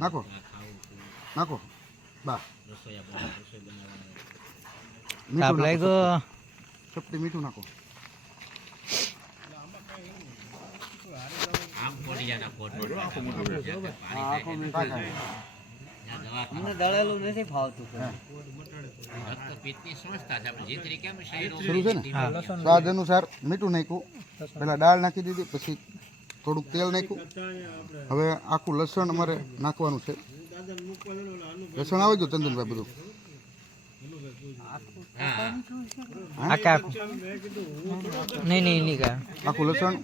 નાખો નાખો બા મીઠું લાગો ચપટી મીઠું નાખો મને દળેલું નથી ફાવતું શરૂ છે ને સ્વાદ અનુસાર મીઠું નાખ્યું પહેલાં દાળ નાખી દીધી પછી થોડુંક તેલ નાખ્યું હવે આખું લસણ અમારે નાખવાનું છે લસણ આવે જો ચંદનભાઈ બધું આખું લસણ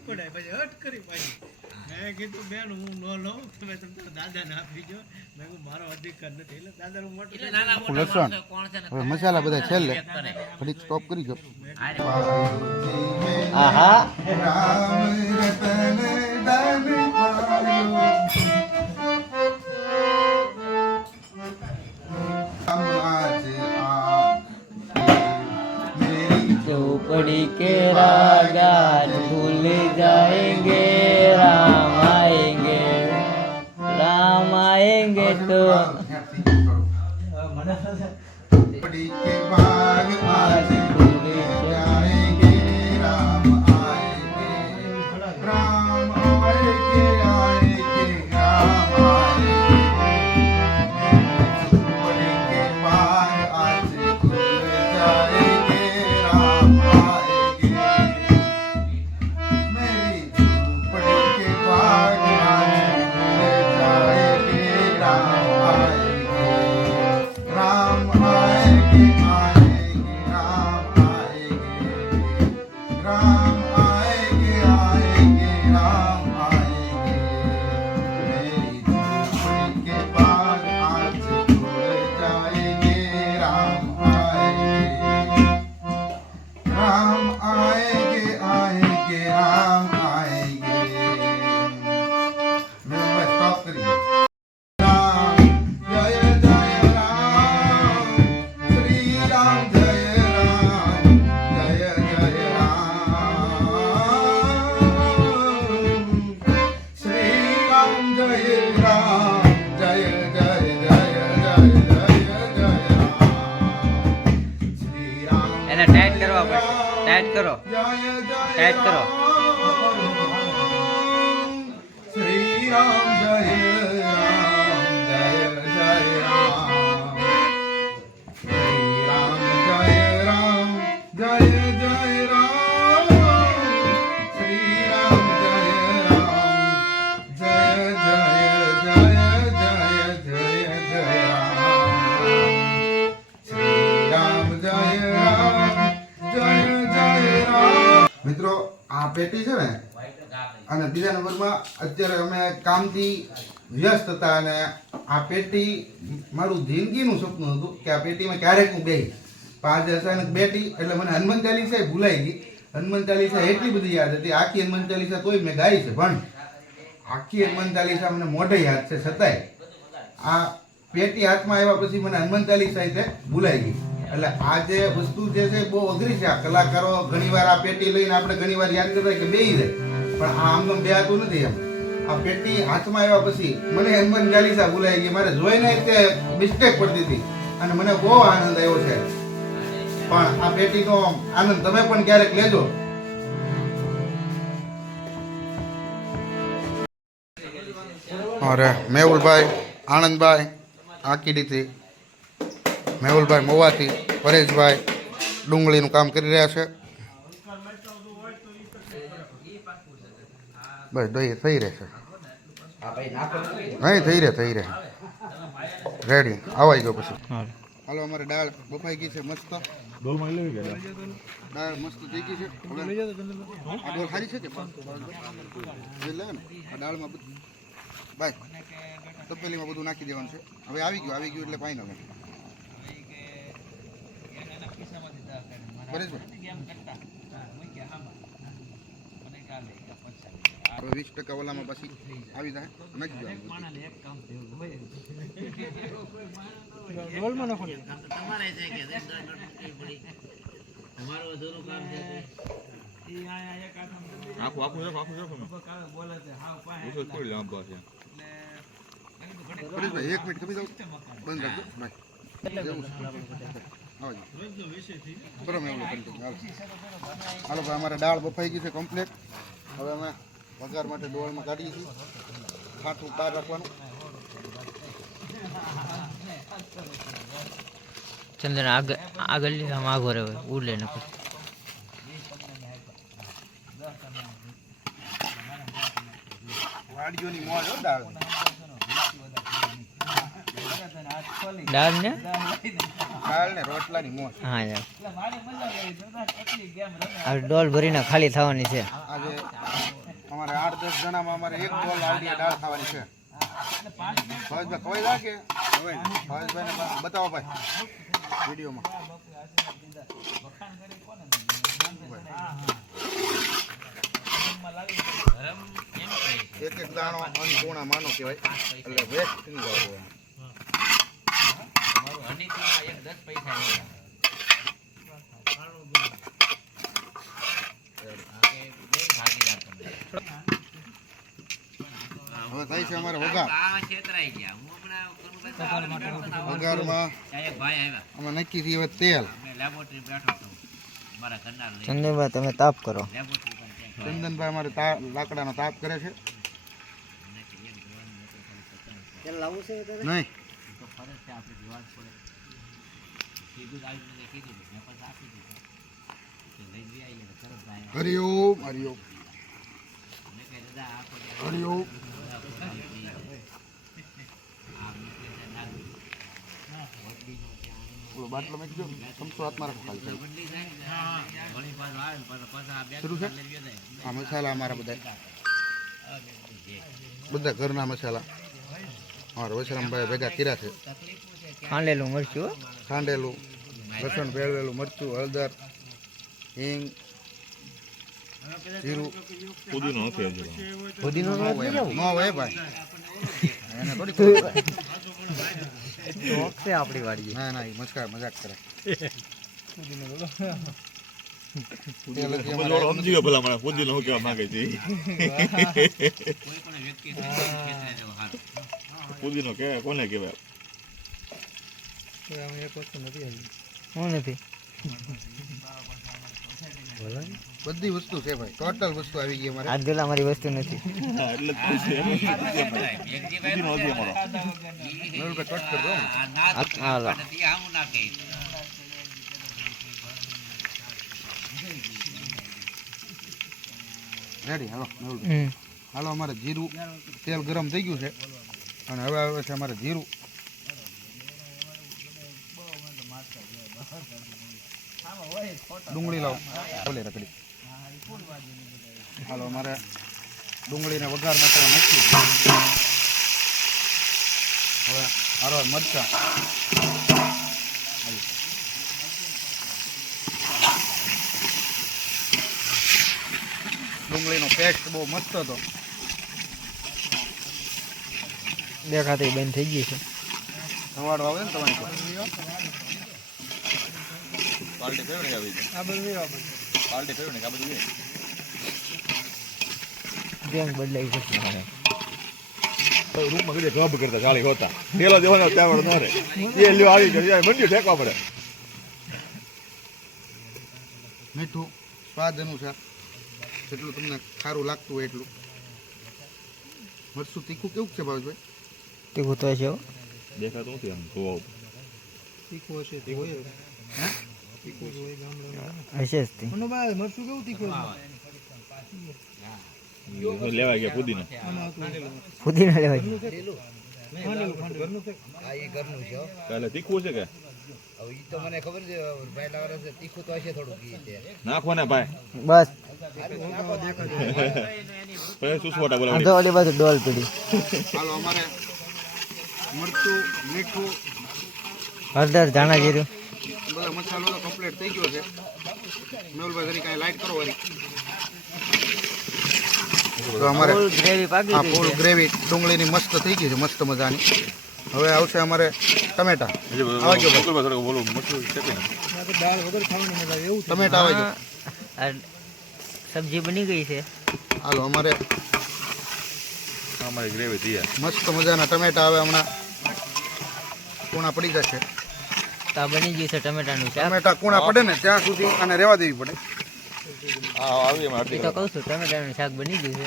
લસણ હવે મસાલા બધા છેલ્લે ઘડીક સ્ટોપ કરી દો झोपड़ी के राजा भूल जाएंगे राम आएंगे तो झोपड़ी के बाग आज भूल जाएंगे राम आएंगे राम आएंगे आएंगे राम आएंगे झोपड़ी के बाग आज भूल जाएंगे राम आएंगे मेरी झोपड़ी के बाग आज भूल जाएंगे राम आएंगे राम आएंगे आएंगे राम आएंगे राम आएंगे आएंगे राम आएंगे मेरी झोपड़ी के बाग आज भूल जाएंगे राम आएंगे राम आएंगे आएंगे राम आएंगे मैं स्टॉप करिए राम जय जय राम श्री राम जय राम जय जय राम श्री राम जय राम जय जय जय जय जय जय राम श्री राम એને ટાઈટ કરવા પડશે ટાઈટ કરો जय जय टाइप करो। श्री राम जय राम जय जय राम श्री राम जय राम जय जय राम श्री राम जय राम जय जय जय जय जय जय राम श्री राम जय राम जय जय राम મિત્રો આ પેટી છે ને અને બીજા નંબરમાં અત્યારે અમે કામથી વ્યસ્ત હતા અને આ પેટી મારું જિંદગીનું સપનું હતું કે આ પેટીમાં ક્યારેક હું બેહી પણ આજે અચાનક બેઠી એટલે મને હનુમાન ચાલીસા ભૂલાઈ ગઈ હનુમાન ચાલીસા એટલી બધી યાદ હતી આખી હનુમાન ચાલીસા તોય મેં ગાઈ છે પણ આખી હનુમાન ચાલીસા મને મોઢે યાદ છે છતાંય આ પેટી હાથમાં આવ્યા પછી મને હનુમાન ચાલીસા તે ભૂલાઈ ગઈ એટલે આ જે વસ્તુ જે છે બહુ અઘરી છે આ કલાકારો ઘણીવાર આ પેટી લઈને આપણે ઘણીવાર યાદ કરતા કે બેહી જાય પણ આ આમ બેહાતું નથી એમ આ પેટી હાથમાં આવ્યા પછી મને હનુમાન ચાલીસા ભૂલાઈ ગઈ મારે જોઈને તે મિસ્ટેક પડતી હતી અને મને બહુ આનંદ આવ્યો છે પણ આ પેટીનો આનંદ તમે પણ ક્યારેક લેજો અરે મેહુલભાઈ આનંદભાઈ આકીડીથી મેહુલભાઈ મોવાથી પરેશભાઈ ડુંગળીનું કામ કરી રહ્યા છે બસ દહીં થઈ રહેશે નહીં થઈ રહે રેડી આવાઈ ગયો પછી હાલો અમારે દાળ બફાઈ ગઈ છે મસ્ત દાળ મસ્ત થઈ ગઈ છે આ ડોલ સારી છે કે લે ને આ દાળમાં બધું બાય તપેલીમાં બધું નાખી દેવાનું છે હવે આવી ગયું એટલે ફાઇનલ હવે 20% ઓલામાં પછી આવી જાય નાખી પરેશભાઈ 1 મિનિટ કમી જાવ બંધ રાખજો ભાઈ એવું છે. આવજો બરાબર એવું કન્ટિન્યુ હાલો ભાઈ અમારે દાળ બફાઈ ગઈ છે કમ્પ્લીટ હવે અમે વઘાર માટે ડોળમાં કાઢીએ છીએ ખાટું બહાર રાખવાનું ચંદન આગળ આમ આગો રહ્યો ઉડે ને વાડીઓની મોજ હો દાળ દાળ ને રોટલાની મોજ હા યાર આ ડોલ ભરીને ખાલી થવાની છે આજે અમારે 8-10 જણામાં અમારે એક ડોલ આવડી દાળ ખાવાની છે ભાવેશભાઈ કવાઈ રાખે ભાવેશભાઈને બતાવો ભાઈ વિડીયોમાં એક એક દાણો અન્નપૂર્ણા માનો કહેવાય એટલે વેસ્ટ થઈ જાય હવે થાય છે અમારે વઘાર વઘારમાં અમે નાખી દઈએ હવે તેલ ચંદનભાઈ તમે તાપ કરો ચંદનભાઈ અમારે લાકડાનો તાપ કરે છે નહીં હરિઓમ હરિઓમ હરિઓમ બાટલો મેં કીધું સમસો હાથમાં રાખો ખાલી શરૂ છે આ મસાલા અમારા બધા ઘરના મસાલા અમારા વસરામભાઈ ભેગા કર્યા છે ખાંડેલું મરચું ખાંડેલું લસણ ભેળવેલું મરચું હળદર હિંગ જીરું પુદીનો ન હોય ભાઈ એને થોડી શોખ છે આપણી વાડી ના ના એ મજાક કરે સમજી ગયો ભલા મને પુદીનો શું કહેવા માંગે છે પુદીનો કે કોને કહેવાય હું નથી બધી વસ્તુ છે ભાઈ ટોટલ વસ્તુ આવી ગઈ અમારે આજ પેલા મારી વસ્તુ નથી એટલે પુદીનો હતી અમારો મેહુલભાઈ કટ કરી દો હાલો રેડી હાલો મેહુલભાઈ હાલો અમારે જીરું તેલ ગરમ થઈ ગયું છે અને હવે આવે છે અમારે જીરું ડુંગળી લાવો બોલે રકડી હાલો અમારે ડુંગળીને વઘાર મસાલા નાખી હવે હારો મરચાં ડુંગળીનો પેસ્ટ બહુ મસ્ત હતો દેખાતી બંધ થઈ ગઈ છે ધવાડો આવે ને તમારી પાર્ટી કયો ને આવી પાર્ટી કયો ને આ બધું ગેંગ બદલાઈ જશે મારે રૂમમાં કદી ગબ કરતા ચાલી હોતા પેલો દેવાનો ત્યાં ન રે એ લ્યો આવી ગયો મંડ્યું ઠેકવા પડે મીઠું સ્વાદ અનુસાર જેટલું તમને ખારું લાગતું હોય એટલું મરચું તીખું કેવું છે ભાવેશભાઈ તીખું તો છે દેખાતું નથી આમ જોવા તીખું હશે તે હોય હે તીખું હોય ગામડામાં હશે જ તે મનોભાઈ મરચું કેવું તીખું છે લેવા ગયા પુદીનો પુદીનો લેવાય કાલે તીખું છે કે નાખો ને ભાઈ બસ પછી સુસવાટા બોલાવડી અડધો ઓલી બાજુ ડોલ પડી હાલો અમારે મરચું મીઠું હળદર ધાણા જીરું બધા મસાલો તો કમ્પ્લીટ થઈ ગયો છે મેહુલભાઈ જરી કાંઈ લાઈટ કરો વળી તો અમારે ફૂલ ગ્રેવી પાકી આ ગઈ ફૂલ છે ગ્રેવી ડુંગળીની મસ્ત થઈ ગઈ છે મસ્ત મજાની હવે આવશે અમારે ટમેટા બોલું મરચું શેકી ટમેટા આવી ગયો આ સબ્જી બની ગઈ છે અમારી ગ્રેવી તૈયાર મસ્ત મજાના ટમેટા હવે હમણાં કૂણા પડી જશે. તો આ બની ગયું છે ટમેટાનું શાક. ટમેટા કૂણા પડે ને ત્યાં સુધી આને રહેવા દેવી પડે. હા આવી એમાં એ અડધી તો કહું છું ટમેટાનું શાક બની ગયું છે.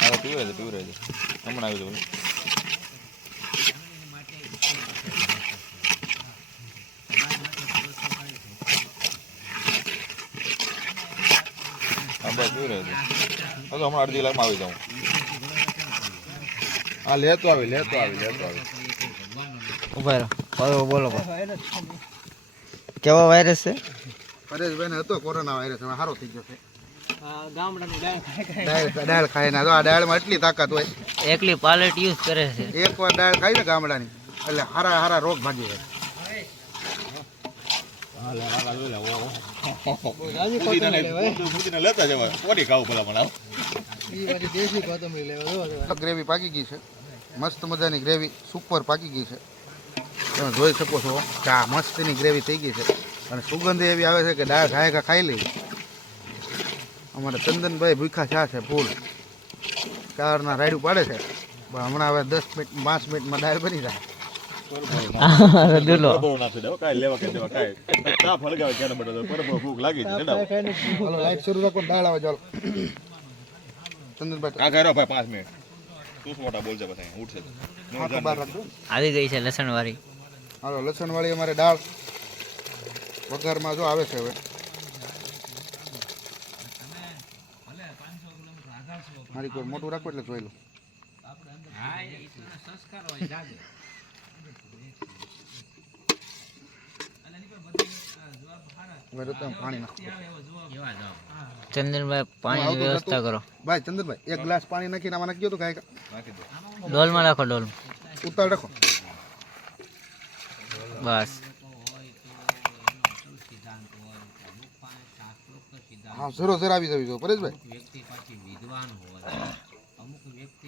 હા પીવરે છે હમણાં આવી જવું. હા બસ પીવરે છે તો હમણાં અડધી કલાકમાં આવી જાઉં. હા લેતો આવી. ઉભા રહો. બોલો કેવો વાયરસ છે? પરેશભાઈને હતો કોરોના વાયરસ, હવે સારો થઈ ગયો છે. દાળ ખાય ને આ દાળમાં એટલી તાકાત હોય, એકલી પાલેટ યુઝ કરે છે. એક વાર દાળ ખાઈ ને ગામડાની એટલે હારા રોગ ભાગી જાય. લેતા જવા કોડી ખાવું પેલા મને ગ્રેવી પાકી ગઈ છે, મસ્ત મજાની ગ્રેવી સુપર પાકી ગઈ છે. તમે જોઈ શકો છો કે આ મસ્તની ગ્રેવી થઈ ગઈ છે અને સુગંધ એવી આવે છે કે દાળ ખાઈ લઈ. અમારે ચંદનભાઈ ભૂખા ચા છે ફૂલ, કારના રાયડું પાડે છે, પણ હમણાં હવે 10 મિનિટ 5 મિનિટમાં દાળ બની જાય. ભૂખ લાગી છે. હાલો લાઈટ શરૂ રાખો, દાળ આવે. ચાલો ચંદનભાઈ આ ઘરો ભાઈ 5 મિનિટ તું મોટા બોલશે પછી ઉઠશે. હાથ બહાર રાખજો. આવી ગઈ છે લસણ વાળી. હાલો લસણવાળી અમારે દાળ વઘારમાં જો આવે છે. હવે મારી કોઈ મોટું રાખો એટલે જોઈ લો. પાણી નાખો ચંદનભાઈ પાણીની વ્યવસ્થા કરો. ભાઈ ચંદનભાઈ એક ગ્લાસ પાણી નાખીને આમાં નાખી દો તો કાંઈ ડોલમાં રાખો. ડોલ ઉતાર રાખો. બસ. હા સરો સર આવી જવી જો પરેશભાઈ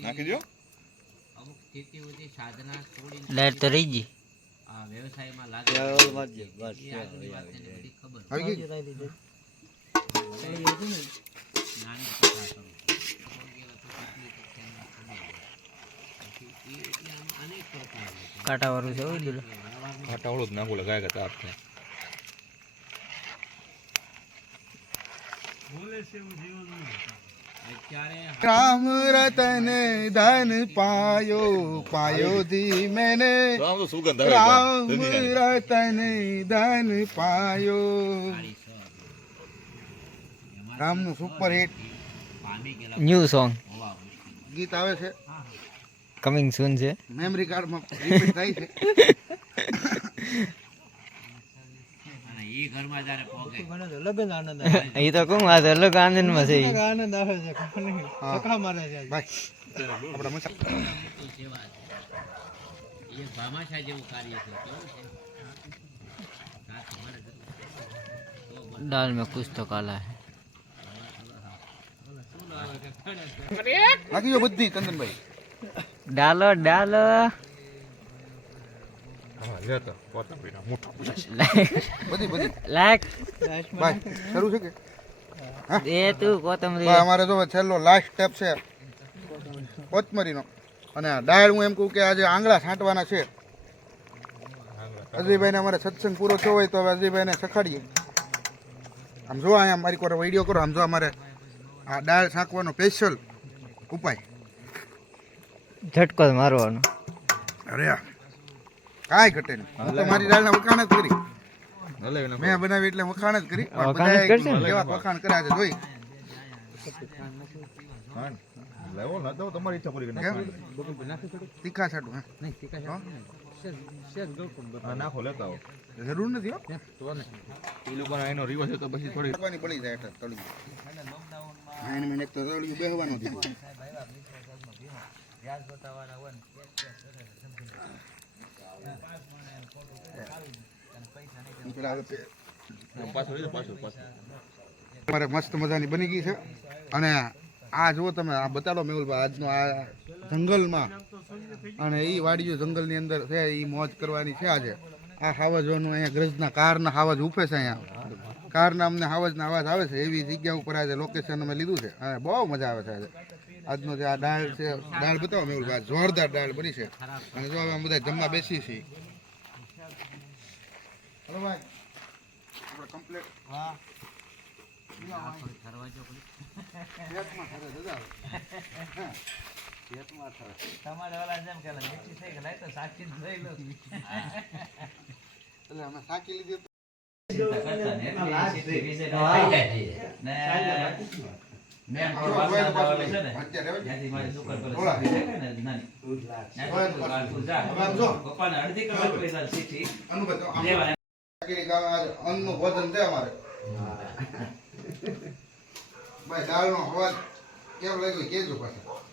નાખી દો. લાઈટ તો રહી ગઈ. આવી ગઈ. કાંટા વાળું છે હોય દીધું. આટા વાળું જ નાખું ગાય કે તાપ છે. રામ રતન ધન પાયો ધી મેને રામ તો સુગંધ રામ રતન ધન પાયો. રામનું સુપર હિટ ન્યૂ સોંગ ગીત આવે છે, કમિંગ સૂન છે. મેમરી કાર્ડમાં રિપીટ થાય છે. એ તો કહું આ તો અલગ આનંદમાં છે. दाल में कुछ तो काला है. નાખી દો બધી ચંદનભાઈ. डालो डालो. બધી લાઈક ભાઈ શરૂ છે કે એ તું કોથમરી. ભાઈ અમારે જો છેલ્લો લાસ્ટ સ્ટેપ છે કોથમરીનો. અને આ દાળ હું એમ કહું કે આજે આંગળા છાંટવાના છે. અજયભાઈને અમારે સત્સંગ પૂરો થયો હોય તો હવે અજયભાઈને સખાડીએ. આમ જો અહીંયા મારી કોઈ વિડીયો કરો. આમ જો અમારે આ દાળ છાંકવાનો સ્પેશિયલ ઉપાય. ઝટકો મારવાનો. અરે કાંઈ ઘટે નહીં. હું તો મારી દાળના વખાણ જ કરી. મેં બનાવી એટલે વખાણ જ કરી. કેવા વખાણ કર્યા છે જોઈ. તમારી ઈચ્છા પૂરી તીખા છાંટું નાખો લેતા આવો. જરૂર નથી હો. એ લોકોનો એનો રિવાજ તો પછી થોડી નાખવાની પડી જાય એટલે તળિયું. એને મેં એક તો તળિયું બેહવાનું દીધું. અમારે મસ્ત મજાની બની ગઈ છે. અને આ જુઓ તમે, આ બતાડો મેહુલભાઈ આજનો આ જંગલમાં અને એ વાડીઓ જંગલની અંદર છે એ મોજ કરવાની છે આજે. આ હાવજોનું અહીંયા ગ્રજના કારના હાવજ ઉફે છે અહીંયા. કારના અમને અવાજના અવાજ આવે છે એવી જગ્યા ઉપર આજે લોકેશન અમે લીધું છે અને બહુ મજા આવે છે આજે આજનો જે આ દાળ છે દાળ બતાવો મેહુલભાઈ જોરદાર દાળ બની છે અને જો હવે અમે બધા જમવા બેસી છીએ હલો ભાઈ આપણે કમ્પ્લીટ હા તમારે ઓલા જેમ કે મિક્સી થઈ ગઈ લાય તો સાચી લઈ લો એટલે અમે સાકી લીધી અન્નનું ભોજન છે અમારે ભાઈ દાળ નો અવાજ કેમ લાગ્યો કેજો પાછા